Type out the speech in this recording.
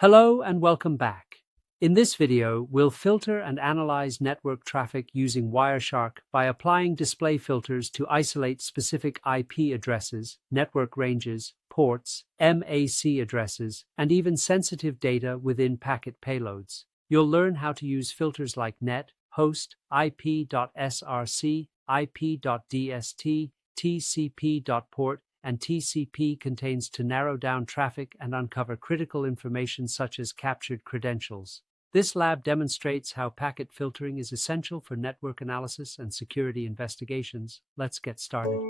Hello and welcome back. In this video, we'll filter and analyze network traffic using Wireshark by applying display filters to isolate specific IP addresses, network ranges, ports, MAC addresses, and even sensitive data within packet payloads. You'll learn how to use filters like net, host, IP.src, IP.dst, TCP.port, and TCP contains to narrow down traffic and uncover critical information such as captured credentials. This lab demonstrates how packet filtering is essential for network analysis and security investigations. Let's get started.